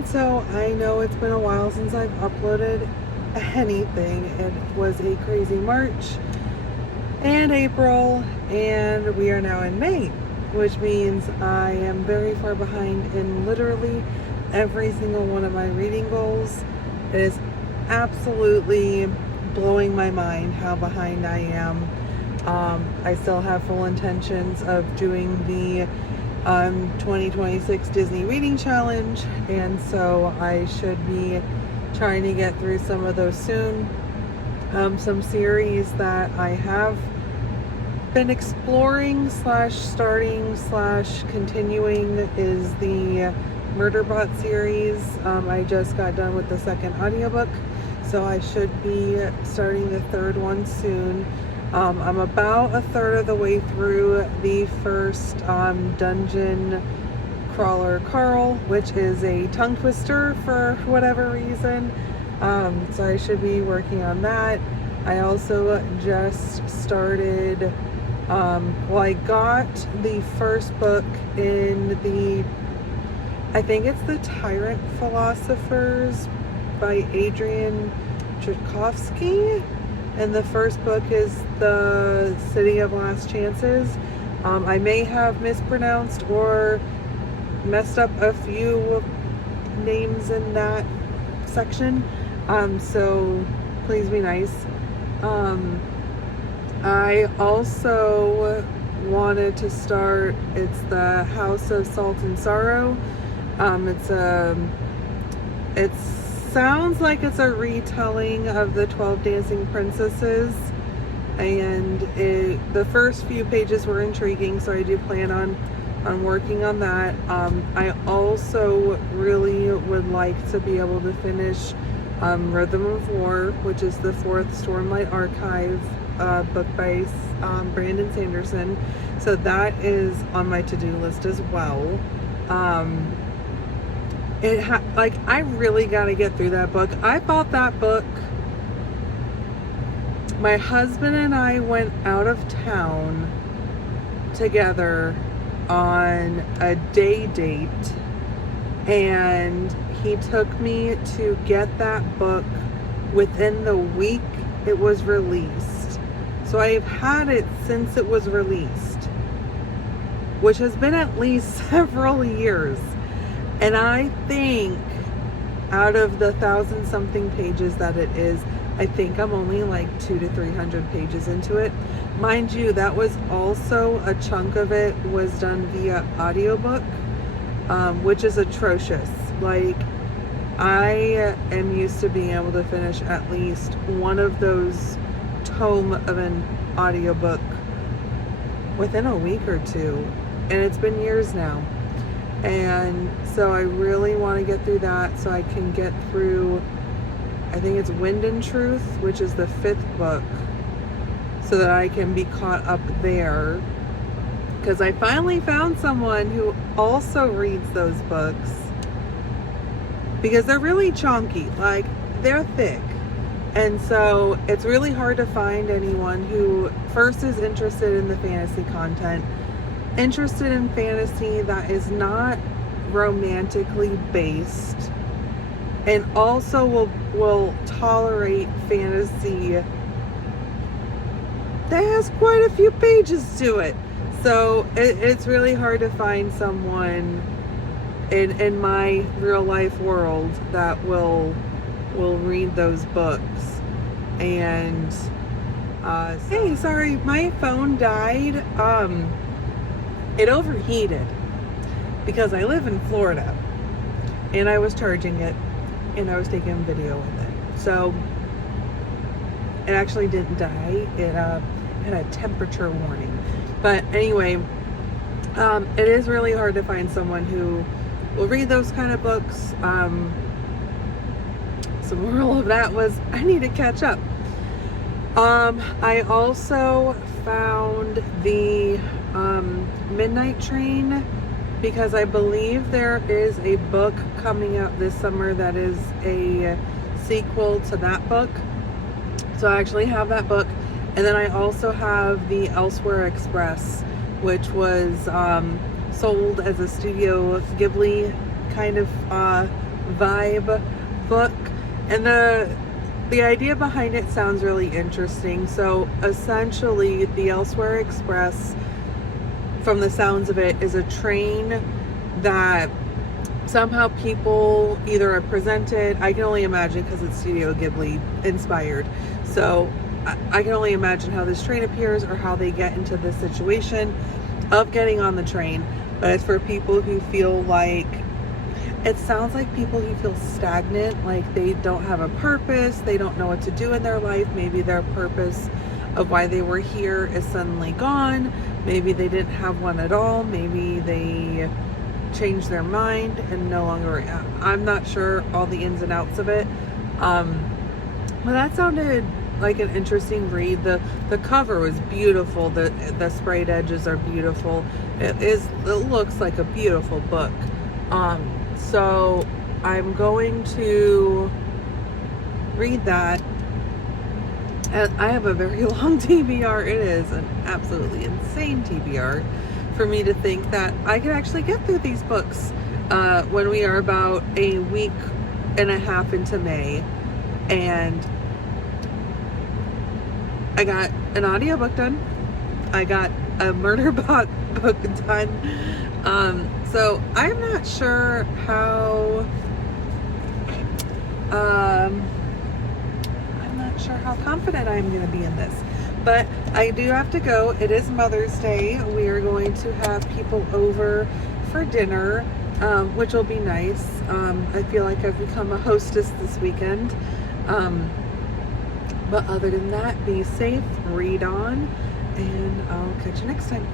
And so I know it's been a while since I've uploaded anything. It was a crazy March and April, and we are now in May, which means I am very far behind in literally every single one of my reading goals. It is absolutely blowing my mind how behind I am. I still have full intentions of doing the 2026 Disney Reading Challenge, and so I should be trying to get through some of those soon. Some series that I have been exploring / starting / continuing is the Murderbot series. I just got done with the second audiobook, so I should be starting the third one soon. I'm about a third of the way through the first Dungeon Crawler Carl, which is a tongue twister for whatever reason. So I should be working on that. I also just started, I got the first book in I think it's the Tyrant Philosophers by Adrian Tchaikovsky. And the first book is The City of Last Chances. I may have mispronounced or messed up a few names in that section. So please be nice. I also wanted to start, it's the House of Salt and Sorrow. It sounds like it's a retelling of the 12 Dancing Princesses, and the first few pages were intriguing, so I do plan on working on that. I also really would like to be able to finish Rhythm of War, which is the fourth Stormlight Archive book by Brandon Sanderson, so that is on my to-do list as well. I really got to get through that book. I bought that book. My husband and I went out of town together on a day date, and he took me to get that book within the week it was released. So I've had it since it was released, which has been at least several years. And I think out of the 1,000-something pages that it is, I think I'm only like 200 to 300 pages into it. Mind you, that was also a chunk of it was done via audiobook, which is atrocious. Like, I am used to being able to finish at least one of those tome of an audiobook within a week or two, and it's been years now. And so I really want to get through that so I can get through, I think it's Wind and Truth, which is the 5th book, so that I can be caught up there. Because I finally found someone who also reads those books, because they're really chunky, like they're thick. And so it's really hard to find anyone who first is interested in the fantasy content, interested in fantasy that is not romantically based, and also will tolerate fantasy that has quite a few pages to it. So it's really hard to find someone in my real life world that will read those books. And hey, sorry, my phone died. It overheated because I live in Florida, and I was charging it and I was taking a video with it. So it actually didn't die. It had a temperature warning. But anyway, it is really hard to find someone who will read those kind of books. So the moral of that was I need to catch up. I also found the Midnight Train, because I believe there is a book coming out this summer that is a sequel to that book. So I actually have that book. And then I also have the Elsewhere Express, which was sold as a Studio Ghibli kind of vibe book. And the idea behind it sounds really interesting. So essentially, the Elsewhere Express, from the sounds of it, is a train that somehow people either are presented, I can only imagine because it's Studio Ghibli inspired, so I can only imagine how this train appears or how they get into this situation of getting on the train. But it's for people who feel like, it sounds like people who feel stagnant, like they don't have a purpose, they don't know what to do in their life. Maybe their purpose of why they were here is suddenly gone. Maybe they didn't have one at all. Maybe they changed their mind and no longer, I'm not sure all the ins and outs of it. But that sounded like an interesting read. The cover was beautiful. The sprayed edges are beautiful. It looks like a beautiful book. So I'm going to read that. And I have a very long TBR. It is an absolutely insane TBR for me to think that I could actually get through these books when we are about a week and a half into May. And I got an audiobook done. I got a murder book done. So I'm not sure how confident I'm going to be in this. But I do have to go. It is Mother's Day. We are going to have people over for dinner, which will be nice. I feel like I've become a hostess this weekend. But other than that, be safe, read on, and I'll catch you next time.